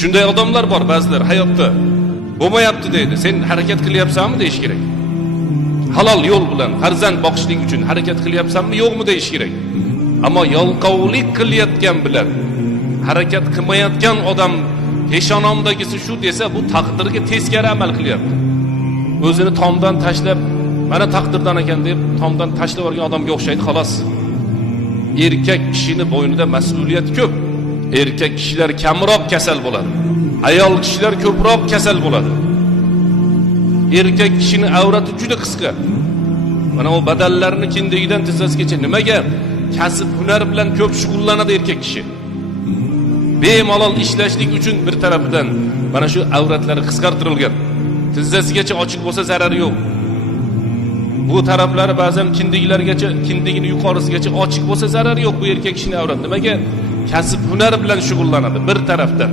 shunday odamlar bor ba'zilar hayotda bo'lmayapti deydi sen harakat qilyapsanmi deyish kerak halol yo'l bilan farzand boqishlik uchun harakat qilyapsanmi yo'qmi deyish kerak ammo yalqovlik qilayotgan bilan harakat qilmayotgan odam peshonamdagisi shu desa bu taqdirga teskari amal qilyapti. O'zini tomdan tashlab mana taqdirdan ekan deb tomdan tashlab yuborgan odamga o'xshaydi xolos erkak kishini bo'ynida mas'uliyat ko'p erkak kishilar kamroq kasal bo'ladi ayol kishilar ko'proq kasal bo'ladi erkak kishini avrati juda qisqa. Mana u badallarni kindigidan tizzasigacha nimaga? Kasb hunar bilan ko'p shug'ullanadi erkak kishi. Bemalol ishlashlik uchun bir tarafidan mana shu avratlari qisqartirilgan. Tizzasigacha ochiq bo'lsa zarari yo'q. Bu taraflari ba'zan kindiklarigacha kindigini yuqorisigacha ochiq bo'lsa zarari yo'q bu erkak kishini avrat. Nimaga kasb hunar bilan shug'ullanadi bir tarafdan